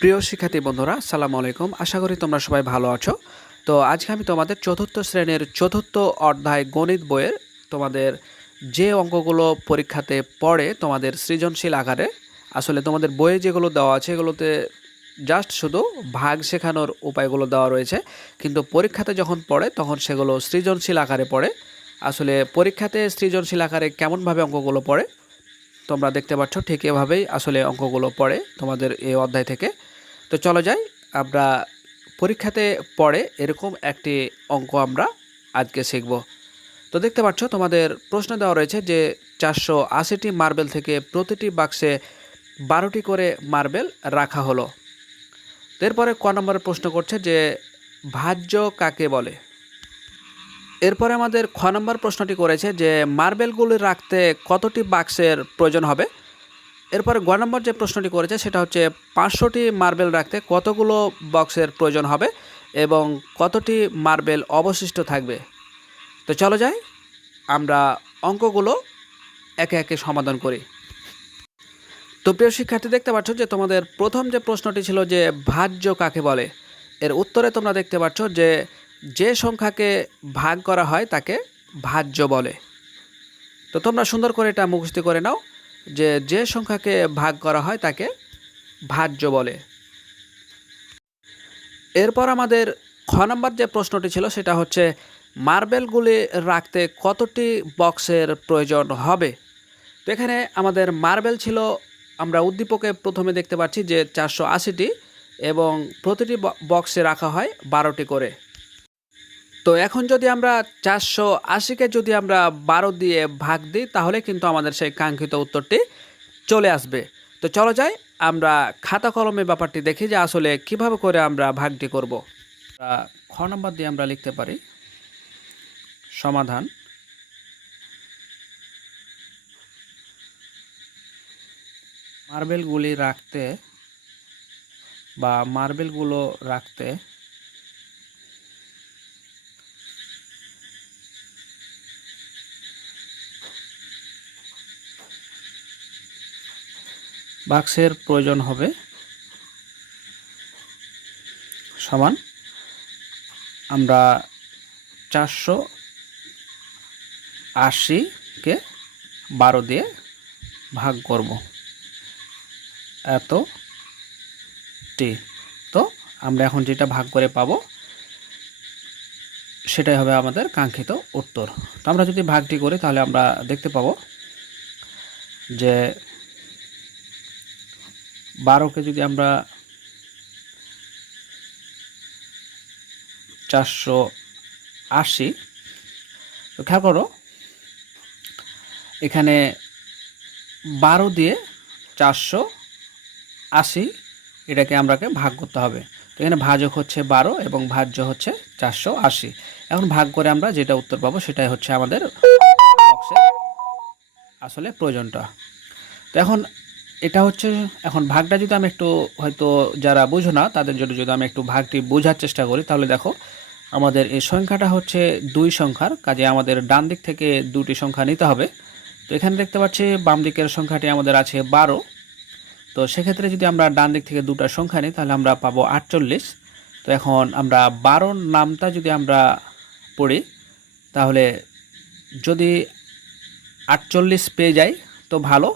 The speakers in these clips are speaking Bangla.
প্রিয় শিক্ষার্থী বন্ধুরা, আসসালামু আলাইকুম। আশা করি তোমরা সবাই ভালো আছো। তো আজকে আমি তোমাদের চতুর্থ শ্রেণীর চতুর্থ অধ্যায় গণিত বইয়ের তোমাদের যে অঙ্কগুলো পরীক্ষাতে পড়ে তোমাদের সৃজনশীল আকারে, আসলে তোমাদের বইয়ে যেগুলো দেওয়া আছে এগুলোতে জাস্ট শুধু ভাগ শেখানোর উপায়গুলো দেওয়া রয়েছে, কিন্তু পরীক্ষাতে যখন পড়ে তখন সেগুলো সৃজনশীল আকারে পড়ে। আসলে পরীক্ষাতে সৃজনশীল আকারে কেমনভাবে অঙ্কগুলো পড়ে তোমরা দেখতে পাচ্ছ, ঠিক এভাবেই আসলে অঙ্কগুলো পড়ে তোমাদের এই অধ্যায় থেকে। তো চলো যাই, আমরা পরীক্ষাতে পড়ে এরকম একটি অঙ্ক আমরা আজকে শিখব। তো দেখতে পাচ্ছ তোমাদের প্রশ্ন দেওয়া রয়েছে যে 480টি মার্বেল থেকে প্রতিটি বাক্সে 12টি করে মার্বেল রাখা হলো। এরপরে ক নম্বরের প্রশ্ন করছে যে ভাজ্য কাকে বলে। এরপরে আমাদের খ নম্বর প্রশ্নটি করেছে যে মার্বেলগুলি রাখতে কতটি বাক্সের প্রয়োজন হবে। এরপরে গ নম্বর যে প্রশ্নটি করেছে সেটা হচ্ছে 500টি মার্বেল রাখতে কতগুলো বক্সের প্রয়োজন হবে এবং কতটি মার্বেল অবশিষ্ট থাকবে। তো চলো যাই, আমরা অঙ্কগুলো একে একে সমাধান করি। তো প্রিয় শিক্ষার্থী, দেখতে পাচ্ছ যে তোমাদের প্রথম যে প্রশ্নটি ছিল যে ভাজ্য কাকে বলে, এর উত্তরে তোমরা দেখতে পাচ্ছ যে যে সংখ্যাকে ভাগ করা হয় তাকে ভাজ্য বলে। তো তোমরা সুন্দর করে এটা মুখস্থ করে নাও যে যে সংখ্যাকে ভাগ করা হয় তাকে ভাজ্য বলে। এরপর আমাদের খ নম্বর যে প্রশ্নটি ছিল সেটা হচ্ছে মার্বেলগুলি রাখতে কতটি বক্সের প্রয়োজন হবে। তো এখানে আমাদের মার্বেল ছিল, আমরা উদ্দীপকে প্রথমে দেখতে পাচ্ছি যে 480টি এবং প্রতিটি বক্সে রাখা হয় 12টি করে। তো এখন যদি আমরা 480কে যদি আমরা 12 দিয়ে ভাগ দিই তাহলে কিন্তু আমাদের সেই কাঙ্ক্ষিত উত্তরটি চলে আসবে। তো চলো যাই, আমরা খাতা কলমে ব্যাপারটি দেখি যে আসলে কিভাবে করে আমরা ভাগটি করব। খ নম্বর দিয়ে আমরা লিখতে পারি সমাধান। মার্বেলগুলি রাখতে বা মার্বেলগুলো রাখতে বাক্সের প্রয়োজন হবে সমান আমরা 480কে 12 দিয়ে ভাগ করব এতটি। তো আমরা এখন যেটা ভাগ করে পাবো সেটাই হবে আমাদের কাঙ্ক্ষিত উত্তর। তো আমরা যদি ভাগটি করি তাহলে আমরা দেখতে পাবো যে 12কে যদি আমরা 480, তো খেয়াল করো এখানে 12 দিয়ে 480 এটাকে আমরাকে ভাগ করতে হবে। তো এখানে ভাজক হচ্ছে 12 এবং ভাজ্য হচ্ছে 480। এখন ভাগ করে আমরা যেটা উত্তর পাবো সেটাই হচ্ছে আমাদের বক্সের আসলে প্রয়োজনটা। তো এখন এটা হচ্ছে, এখন ভাগটা যদি আমি একটু, হয়তো যারা বুঝো না তাদের জন্য যদি আমি একটু ভাগটি বোঝার চেষ্টা করি তাহলে দেখো আমাদের এই সংখ্যাটা হচ্ছে 2 সংখ্যার, কাজে আমাদের ডান দিক থেকে দুটি সংখ্যা নিতে হবে। তো এখানে দেখতে পাচ্ছি বাম দিকের সংখ্যাটি আমাদের আছে 12। তো সেক্ষেত্রে যদি আমরা ডান দিক থেকে দুটা সংখ্যা নিই তাহলে আমরা পাবো 48। তো এখন আমরা 12 নামটা যদি আমরা পড়ি তাহলে যদি 48 পেয়ে যাই তো ভালো,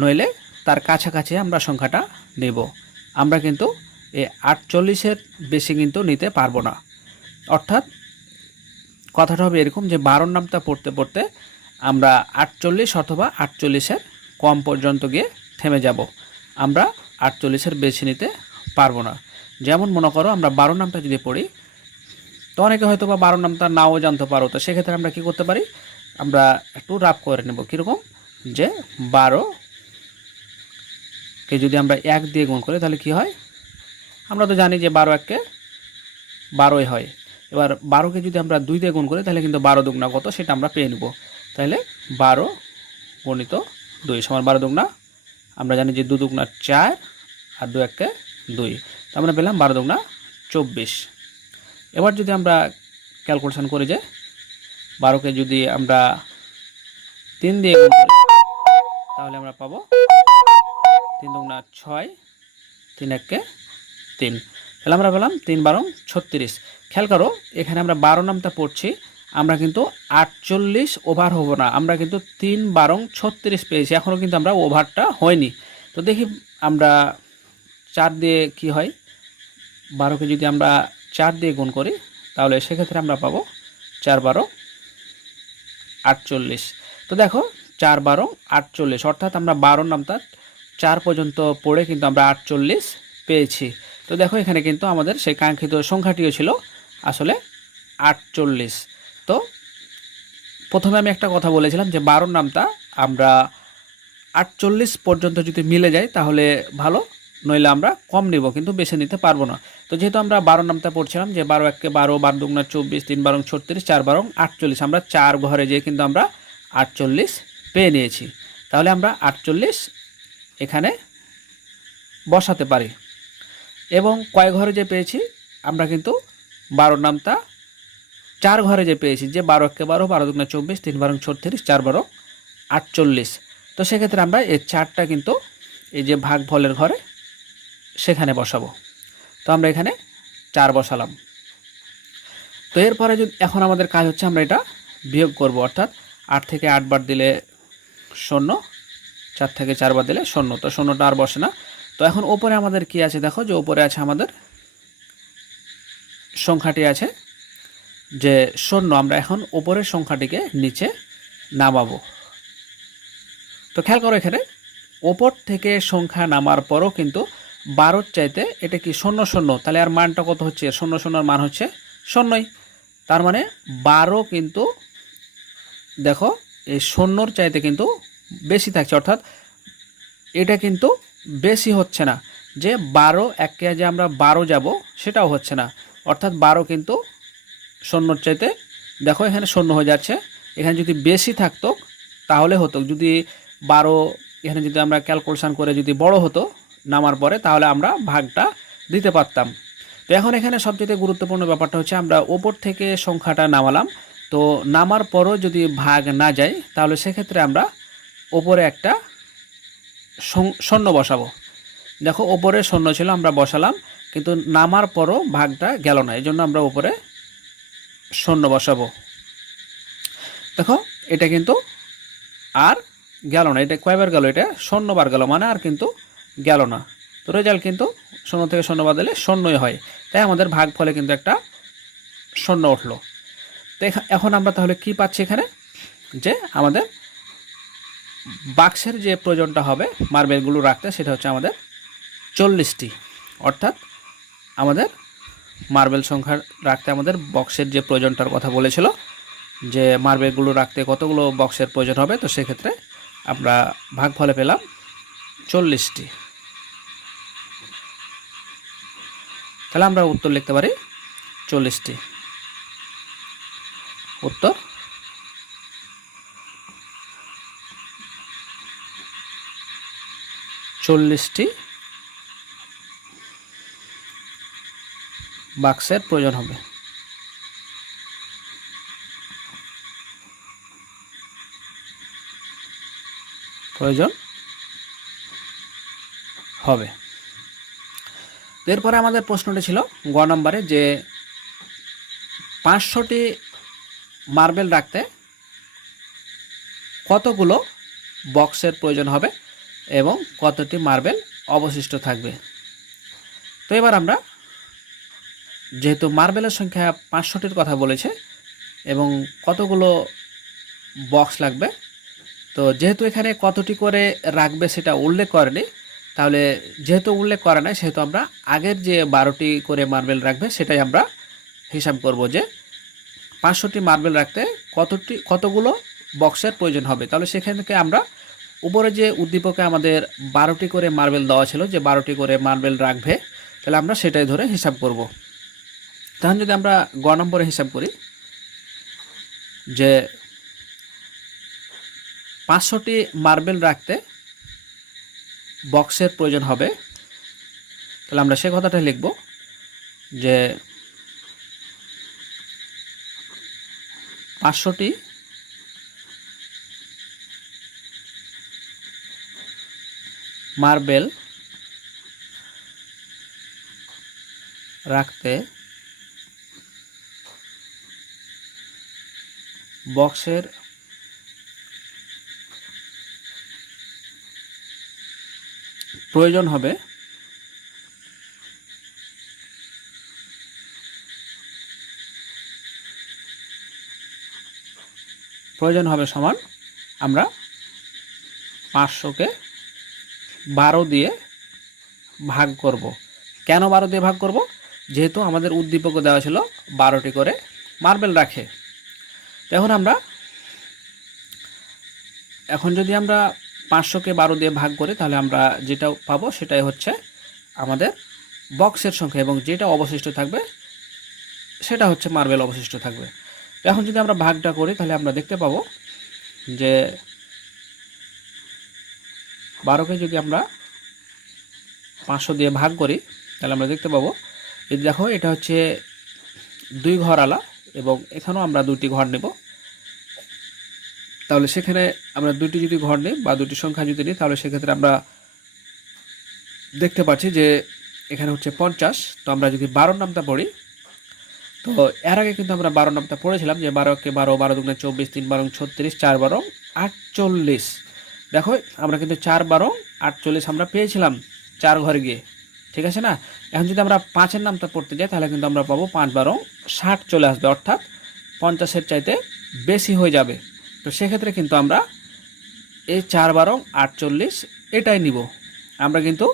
নইলে তার কাছাকাছি আমরা সংখ্যাটা নেব। আমরা কিন্তু এই 48-এর বেশি কিন্তু নিতে পারবো না। অর্থাৎ কথাটা হবে এরকম যে 12 নামটা পড়তে পড়তে আমরা 48 অথবা 48-এর কম পর্যন্ত গিয়ে থেমে যাব, আমরা 48-এর বেশি নিতে পারবো না। যেমন মনে করো আমরা 12 নামটা যদি পড়ি, তো অনেকে হয়তো বা 12 নামটা নাও জানতে পারো, তো সেক্ষেত্রে আমরা কি করতে পারি, আমরা একটু রাফ করে নেব। কীরকম, যে 12কে যদি আমরা 1 দিয়ে গুণ করি তাহলে কি হয়, আমরা তো জানি যে 12 1-কে 12ই হয়। এবার 12কে যদি আমরা 2 দিয়ে গুণ করি তাহলে কিন্তু 12 দুগুণা কত সেটা আমরা পেয়ে নেব। তাহলে 12 গুণিত 2 সমান 12 দুগুণা, আমরা জানি যে 2 দুগুণা 4 আর 2 1-কে 2, তো আমরা পেলাম 12 দুগুণা 24। এবার যদি আমরা ক্যালকুলেশন করি যে 12কে যদি আমরা 3 দিয়ে গুণ করি তাহলে আমরা পাবো 3 দুগুণা 6, 3 একে 3, তাহলে আমরা পেলাম 3 বারং 36। খেয়াল করো এখানে আমরা 12 নামটা পড়ছি, আমরা কিন্তু 48 ওভার হব না, আমরা কিন্তু 3 বারং 36 পেয়েছি, এখনও কিন্তু আমরা ওভারটা হয়নি। তো দেখি আমরা 4 দিয়ে কি হয়, 12কে যদি আমরা 4 দিয়ে গুণ করি তাহলে সেক্ষেত্রে আমরা পাবো 4 বারো 48। তো দেখো 4 বারো 48, অর্থাৎ আমরা 12 নামটা 4 পর্যন্ত পড়ে কিন্তু আমরা 48 পেয়েছি। তো দেখো এখানে কিন্তু আমাদের সেই কাঙ্ক্ষিত সংখ্যাটিও ছিল আসলে 48। তো প্রথমে আমি একটা কথা বলেছিলাম যে 12 নামটা আমরা 48 পর্যন্ত যদি মিলে যায় তাহলে ভালো, নইলে আমরা কম নেব, কিন্তু বেছে নিতে পারবো না। তো যেহেতু আমরা 12 নামটা পড়ছিলাম যে 12 একে 12, 12 দুগুণা 24, 3 বারং 36, 4 বারং 48, আমরা 4 ঘরে যেয়ে কিন্তু আমরা 48 পেয়ে নিয়েছি। তাহলে আমরা 48 এখানে বসাতে পারি, এবং কয় ঘরে যে পেয়েছি আমরা কিন্তু 12 নামটা 4 ঘরে যে পেয়েছি, যে 12 একে 12, 12 দুগুণা 24, 3 বারং 36, 4 বারং 48। তো সেক্ষেত্রে আমরা এই 4টা কিন্তু এই যে ভাগফলের ঘরে সেখানে বসাবো। তো আমরা এখানে 4 বসালাম। তো এরপরে যদি এখন আমাদের কাজ হচ্ছে আমরা এটা বিয়োগ করব, অর্থাৎ 8 থেকে 8 বার দিলে 0, 4 থেকে 4 বার দিলে 0, তো 0টা আর বসে না। তো এখন ওপরে আমাদের কি আছে, দেখো যে ওপরে আছে আমাদের সংখ্যাটি আছে যে 0, আমরা এখন ওপরের সংখ্যাটিকে নিচে নামাবো। তো খেয়াল করো এখানে ওপর থেকে সংখ্যা নামার পরও কিন্তু 12 চাইতে এটা কি 0 0, তাহলে আর মানটা কত হচ্ছে, 0 0 মান হচ্ছে 0ই। তার মানে 12 কিন্তু দেখো এই 0 চাইতে কিন্তু বেশি থাকছে, অর্থাৎ এটা কিন্তু বেশি হচ্ছে না, যে 12 একে যে আমরা 12 যাব সেটাও হচ্ছে না, অর্থাৎ 12 কিন্তু 0 চাইতে দেখো এখানে 0 হয়ে যাচ্ছে। এখানে যদি বেশি থাকতো তাহলে হতো, যদি 12 এখানে যদি আমরা ক্যালকুলেশন করে যদি বড় হতো নামার পরে তাহলে আমরা ভাগটা দিতে পারতাম। তো এখন এখানে সবচেয়ে গুরুত্বপূর্ণ ব্যাপারটা হচ্ছে আমরা ওপর থেকে সংখ্যাটা নামালাম, তো নামার পরও যদি ভাগ না যায় তাহলে সেক্ষেত্রে আমরা ওপরে একটা শূন্য বসাবো। দেখো ওপরে 0 ছিল আমরা বসালাম, কিন্তু নামার পরও ভাগটা গেল না, এই জন্য আমরা উপরে 0 বসাবো। দেখো এটা কিন্তু আর গেল না, এটা কয়বার গেল, এটা 0 বার গেল, মানে আর কিন্তু গেল না। তো রেজাল্ট কিন্তু 0 থেকে 0 বাদ দিলে 0ই হয়, তাই আমাদের ভাগফলে কিন্তু একটা 0 উঠলো। তো এখন আমরা তাহলে কি পাচ্ছি এখানে, যে আমাদের বাক্সের যে প্রয়োজনটা হবে মার্বেলগুলো রাখতে সেটা হচ্ছে আমাদের 40টি, অর্থাৎ আমাদের মার্বেল সংখ্যা রাখতে আমাদের বক্সের যে প্রয়োজনটার কথা বলেছিল যে মার্বেলগুলো রাখতে কতগুলো বক্সের প্রয়োজন হবে, তো সেক্ষেত্রে আমরা ভাগফলে পেলাম 40টি। তাহলে আমরা উত্তর লিখতে পারি 40টি। উত্তর 40টি বাক্সের প্রয়োজন হবে। প্রয়োজন হবে। এরপরে আমাদের প্রশ্নটি ছিল গ নম্বরে যে 500টি মার্বেল রাখতে কতগুলো বক্সের প্রয়োজন হবে এবং কতটি মার্বেল অবশিষ্ট থাকবে। তো এবার আমরা যেহেতু মার্বেলের সংখ্যা 500টির কথা বলেছে এবং কতগুলো বক্স লাগবে, তো যেহেতু এখানে কতটি করে রাখবে সেটা উল্লেখ করেনি, তাহলে যেহেতু উল্লেখ করা নাই সেহেতু আমরা আগের যে 12টি করে মার্বেল রাখবে সেটাই আমরা হিসাব করব, যে 500টি মার্বেল রাখতে কতগুলো বক্সের প্রয়োজন হবে। তাহলে সেখান থেকে আমরা উপরে যে উদ্দীপকে আমাদের 12টি করে মার্বেল দেওয়া ছিল, যে 12টি করে মার্বেল রাখবে, তাহলে আমরা সেটাই ধরে হিসাব করব। তখন যদি আমরা গ নম্বরে হিসাব করি যে 500টি মার্বেল রাখতে বক্সের প্রয়োজন হবে, তাহলে আমরা সে কথাটা লিখব যে 500টি মার্বেল রাখতে বক্সের প্রয়োজন হবে সমান আমরা 500কে 12 দিয়ে ভাগ করব। কেন 12 দিয়ে ভাগ করব? যেহেতু আমাদের উদ্দীপকে দেওয়া ছিল 12টি করে মার্বেল রাখে। এখন যদি আমরা 500কে 12 দিয়ে ভাগ করি তাহলে আমরা যেটা পাবো সেটাই হচ্ছে আমাদের বক্সের সংখ্যা, এবং যেটা অবশিষ্ট থাকবে সেটা হচ্ছে মার্বেল অবশিষ্ট থাকবে। এখন যদি আমরা ভাগটা করি তাহলে আমরা দেখতে পাবো যে 12কে যদি আমরা 500 দিয়ে ভাগ করি তাহলে আমরা দেখতে পাবো এই দেখো এটা হচ্ছে 2 ঘর আলা, এবং এখানেও আমরা 2টি ঘর নেব। তাহলে সেখানে আমরা 2টি যদি ঘর নিই বা 2টি সংখ্যা যদি নিই তাহলে সেক্ষেত্রে আমরা দেখতে পাচ্ছি যে এখানে হচ্ছে 50। তো আমরা যদি 12 নামটা পড়ি, তো এর আগে কিন্তু আমরা 12 নামটা পড়েছিলাম যে 12কে 12, 12 দুগুণে 24, 3 12 36, 4 12 48। দেখো আমরা কিন্তু 4 12 48 আমরা পেয়েছিলাম 4 ঘরে গিয়ে, ঠিক আছে না? এখন যদি আমরা 5-এর নামটা পড়তে যাই তাহলে কিন্তু আমরা পাবো 5 12 60 চলে আসবে, অর্থাৎ 50-এর চাইতে বেশি হয়ে যাবে। তো সেক্ষেত্রে কিন্তু আমরা এই 4 12 48 এটাই নিব। আমরা কিন্তু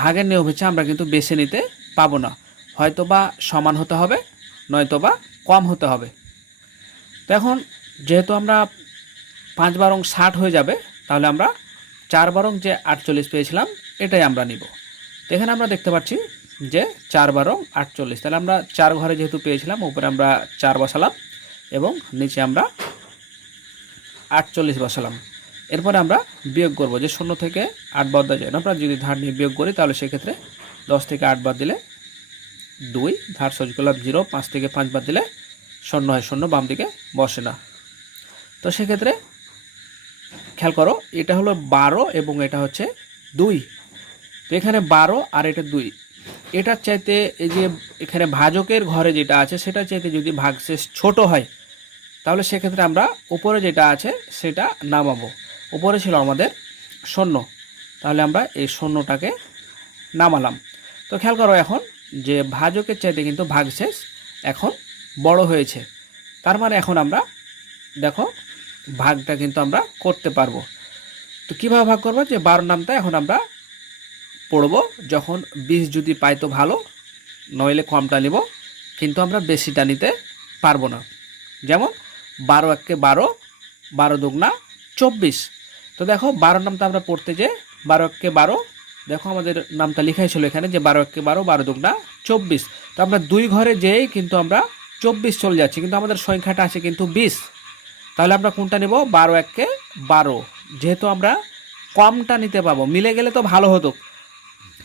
ভাগের নিয়ম হচ্ছে আমরা কিন্তু বেছে নিতে পাবো না, হয়তো বা সমান হতে হবে নয়তো বা কম হতে হবে। তো এখন যেহেতু আমরা 5 12 60 হয়ে যাবে, তাহলে আমরা 4 12 যে 48 পেয়েছিলাম এটাই আমরা নিব। তো এখানে আমরা দেখতে পাচ্ছি যে 4 12 48, তাহলে আমরা 4 ঘরে যেহেতু পেয়েছিলাম উপরে আমরা 4 বসালাম এবং নিচে আমরা 48 বসালাম। এরপরে আমরা বিয়োগ করব যে 0 থেকে 8 বাদ দেওয়া যায় না, আমরা যদি ধার নিয়ে বিয়োগ করি তাহলে সেক্ষেত্রে 10 থেকে 8 বাদ দিলে 2, ধার সহজ করলাম 0, 5 থেকে 5 বাদ দিলে 0 হয়, 0 বাম দিকে বসে না। তো সেক্ষেত্রে খেয়াল করো এটা হলো 12 এবং এটা হচ্ছে 2। তো এখানে 12 আর এটা 2, এটার চাইতে এই যে এখানে ভাজকের ঘরে যেটা আছে সেটার চাইতে যদি ভাগশেষ ছোট হয় তাহলে সেক্ষেত্রে আমরা উপরে যেটা আছে সেটা নামাবো। উপরে ছিল আমাদের 0, তাহলে আমরা এই 0টাকে নামালাম। তো খেয়াল করো এখন যে ভাজকের চাইতে কিন্তু ভাগশেষ এখন বড় হয়েছে, তার মানে এখন আমরা দেখো ভাগটা কিন্তু আমরা করতে পারবো। তো কীভাবে ভাগ করবো? যে 12 নামটা এখন আমরা পড়বো, যখন 20 যদি পাই তো ভালো, নইলে কমটা নিব, কিন্তু আমরা বেশিটা নিতে পারবো না। যেমন 12 1 12, 12 দুগুণা 24। তো দেখো 12 নামটা আমরা পড়তে যে 12 1 12, দেখো আমাদের নামটা লেখাই ছিল এখানে যে 12 1 12, 12 দুগুণা 24। তো আমরা 2 ঘরে যেই কিন্তু আমরা 24 চলে যাচ্ছি, কিন্তু আমাদের সংখ্যাটা আছে কিন্তু 20। তাহলে আমরা কোনটা নেব? 12 1 12, যেহেতু আমরা কমটা নিতে পাবো। মিলে গেলে তো ভালো হতো,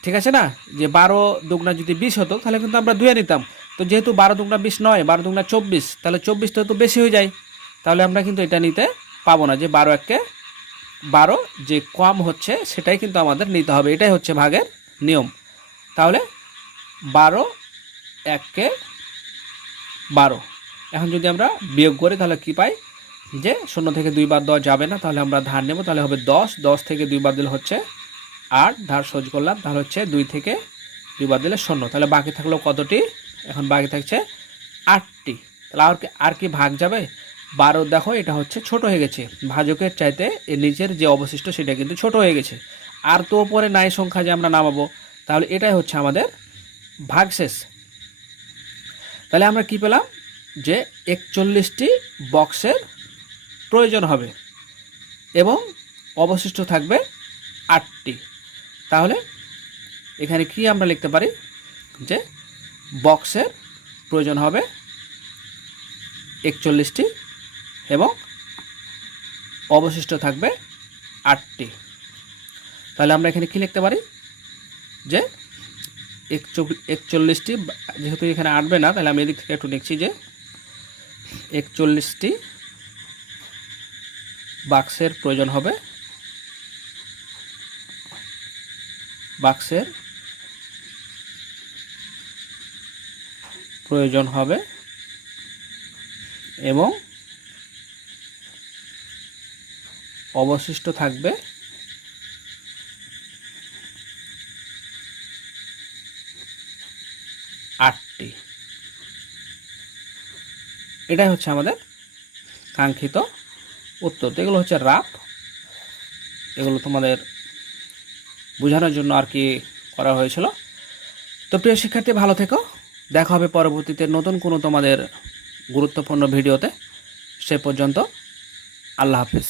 ঠিক আছে না? যে 12 দুগুণা যদি 20 হতো তাহলে কিন্তু আমরা 2 নিতাম। তো যেহেতু 12 দুগুণা 20 নয়, 12 দুগুণা 24, তাহলে 24 তো বেশি হয়ে যায়, তাহলে আমরা কিন্তু এটা নিতে পাবো না। যে 12 1 12 যে কম হচ্ছে সেটাই কিন্তু আমাদের নিতে হবে, এটাই হচ্ছে ভাগের নিয়ম। তাহলে 12 1 12, এখন যদি আমরা বিয়োগ করি তাহলে কি পাই? যে 0 থেকে 2 বাদ দেওয়া যাবে না, তাহলে আমরা ধার নেব, তাহলে হবে 10, 10 থেকে 2 বাদ দিলে হচ্ছে 8, ধার সহজ করলাম, তাহলে হচ্ছে 2 থেকে 2 বাদ দিলে 0, তাহলে বাকি থাকলো কতটি? এখন বাকি থাকছে 8টি। তাহলে আর কি ভাগ যাবে? 12 দেখো এটা হচ্ছে ছোট হয়ে গেছে, ভাজকের চাইতে এর নিচের যে অবশিষ্ট সেটা কিন্তু ছোট হয়ে গেছে, আর তো ওপরে নাই সংখ্যা যে আমরা নামাবো, তাহলে এটাই হচ্ছে আমাদের ভাগশেষ। তাহলে আমরা কি পেলাম? যে 41টি বক্সের প্রয়োজন হবে এবং অবশিষ্ট থাকবে 8টি। তাহলে এখানে কি আমরা লিখতে পারি? যে বক্সের প্রয়োজন হবে 41টি এবং অবশিষ্ট থাকবে 8টি। তাহলে আমরা এখানে কি লিখতে পারি? যে 41টি, যেহেতু এখানে আসবে না তাহলে আমি এদিক থেকে একটু লিখছি যে 41টি বাক্সের প্রয়োজন হবে, বাক্সের প্রয়োজন হবে এবং অবশিষ্ট থাকবে 8টি। এটাই হচ্ছে আমাদের কাঙ্ক্ষিত উত্তর। তো এগুলো হচ্ছে রাফ, এগুলো তোমাদের বোঝানোর জন্য আর কি করা হয়েছিল। তো প্রিয় শিক্ষার্থী, ভালো থেকো, দেখা হবে পরবর্তীতে নতুন কোনো তোমাদের গুরুত্বপূর্ণ ভিডিওতে। সে পর্যন্ত আল্লাহ হাফিজ।